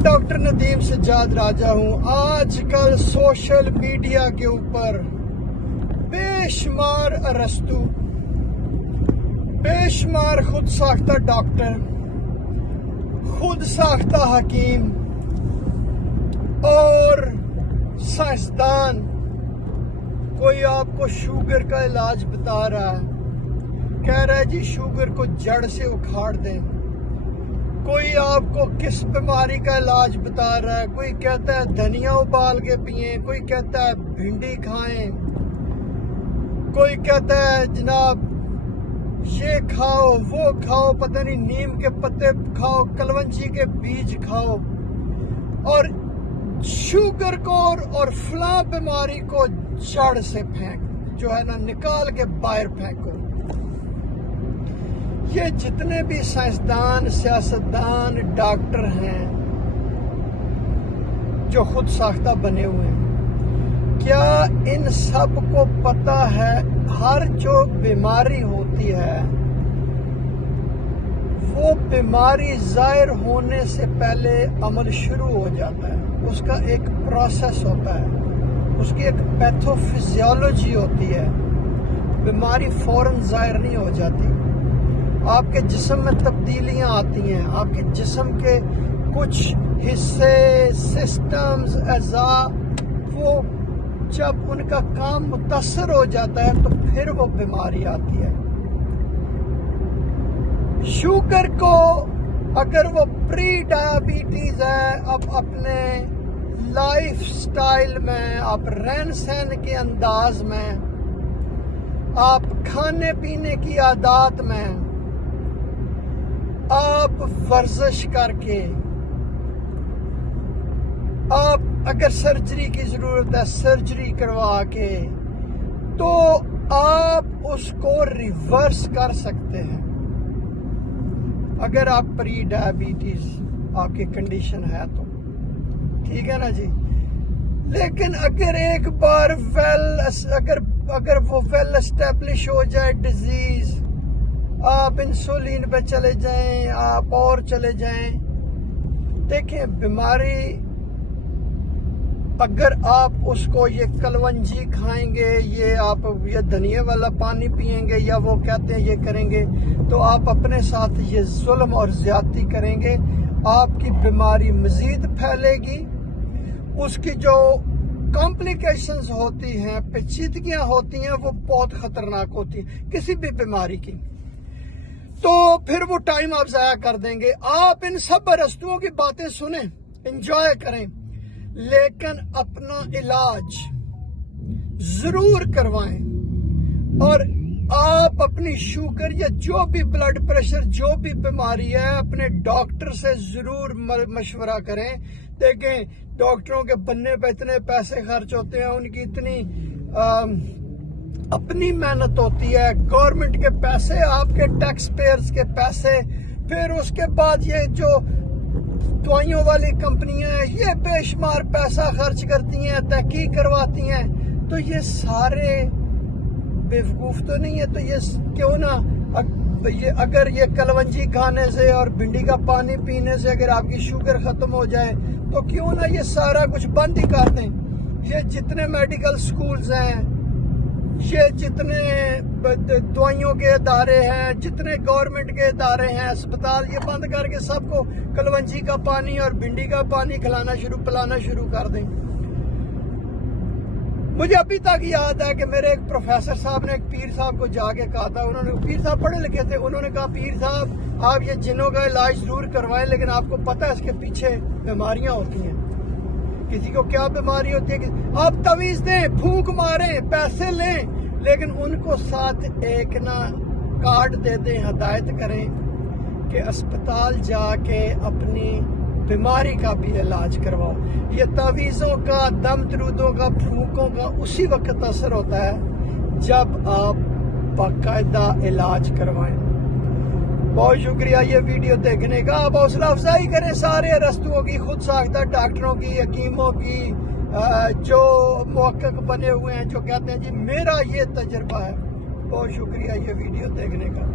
मैं डॉक्टर नदीम सज्जाद राजा हूँ। आजकल सोशल मीडिया के ऊपर बेशुमार अरस्तू, बेशुमार खुद साख्ता डॉक्टर, खुद साख्ता हकीम और साइंसदान कोई आपको शुगर का इलाज बता रहा है, कह रहा है जी शुगर को जड़ से उखाड़ दें। कोई आपको किस बीमारी का इलाज बता रहा है, कोई कहता है धनिया उबाल के पिए, कोई कहता है भिंडी खाएं, कोई कहता है जनाब ये खाओ वो खाओ, पता नहीं नीम के पत्ते खाओ, कलवंजी के बीज खाओ, और शुगर को और फलां बीमारी को जड़ से फेंक, जो है ना, निकाल के बाहर फेंको। ये जितने भी साइंसदान, सियासतदान, डॉक्टर हैं जो खुद साख्ता बने हुए हैं, क्या इन सब को पता है हर जो बीमारी होती है वो बीमारी जाहिर होने से पहले अमल शुरू हो जाता है, उसका एक प्रोसेस होता है, उसकी एक पैथोफिजियोलॉजी होती है। बीमारी फौरन जाहिर नहीं हो जाती, आपके जिस्म में तब्दीलियां आती हैं, आपके जिस्म के कुछ हिस्से, सिस्टम्स, अज़ा, वो जब उनका काम मुतासर हो जाता है तो फिर वो बीमारी आती है। शुगर को अगर वो प्री डायबिटीज है, अब अपने लाइफ स्टाइल में, आप रहन सहन के अंदाज में, आप खाने पीने की आदत में, आप वर्जिश करके, आप अगर सर्जरी की जरूरत है सर्जरी करवा के, तो आप उसको रिवर्स कर सकते हैं अगर आप प्री डायबिटीज आपकी कंडीशन है तो, ठीक है ना जी। लेकिन अगर एक बार अगर वो वेल एस्टेब्लिश हो जाए डिजीज, आप इंसुलिन पे चले जाएं, आप और चले जाएं, देखें बीमारी, अगर आप उसको ये कलवंजी खाएंगे, ये धनिया वाला पानी पिएंगे, या वो कहते हैं ये करेंगे, तो आप अपने साथ ये जुल्म और ज्यादती करेंगे, आपकी बीमारी मजीद फैलेगी, उसकी जो कॉम्प्लिकेशंस होती हैं, पेचीदगियां होती हैं, वो बहुत खतरनाक होती हैं किसी भी बीमारी की। तो फिर वो टाइम आप जाया कर देंगे। आप इन सब अरस्तुओं की बातें सुनें, एंजॉय करें, लेकिन अपना इलाज जरूर करवाएं, और आप अपनी शुगर या जो भी ब्लड प्रेशर, जो भी बीमारी है, अपने डॉक्टर से जरूर मशवरा करें। देखें डॉक्टरों के बनने पे इतने पैसे खर्च होते हैं, उनकी इतनी अपनी मेहनत होती है, गवर्नमेंट के पैसे, आपके टैक्स पेयर्स के पैसे, फिर उसके बाद ये जो दवाइयों वाली कंपनियां हैं ये बेशुमार पैसा खर्च करती हैं, तहकीक करवाती हैं। तो ये सारे बेवकूफ तो नहीं है, तो ये क्यों ना अगर ये कलवंजी खाने से और भिंडी का पानी पीने से अगर आपकी शुगर खत्म हो जाए, तो क्यों ना ये सारा कुछ बंद ही कर दें। ये जितने मेडिकल स्कूल्स हैं, ये जितने दवाइयों के इदारे हैं, जितने गवर्नमेंट के इदारे हैं, अस्पताल, ये बंद करके सबको कलवंजी का पानी और भिंडी का पानी पिलाना शुरू कर दें। मुझे अभी तक याद है कि मेरे एक प्रोफेसर साहब ने एक पीर साहब को जाके कहा था, उन्होंने, पीर साहब पढ़े लिखे थे, उन्होंने कहा पीर साहब आप ये जिन्नों का इलाज जरूर करवाएं, लेकिन आपको पता है इसके पीछे बीमारियां होती हैं। किसी को क्या बीमारी होती है कि आप तवीज दें, फूंक मारें, पैसे लें, लेकिन उनको साथ एक ना कार्ड दे दें, हदायत करें कि अस्पताल जाके अपनी बीमारी का भी इलाज करवाओ। ये तावीज़ों का, दम दरूदों का, फूकों का उसी वक्त असर होता है जब आप बाकायदा इलाज करवाएं। बहुत शुक्रिया ये वीडियो देखने का। आप हौसला अफजाई करें सारे अरस्तुओं की, खुद साख्ता डॉक्टरों की, हकीमों की, जो मुहक्किक बने हुए हैं, जो कहते हैं जी मेरा ये तजर्बा है। बहुत शुक्रिया ये वीडियो देखने का।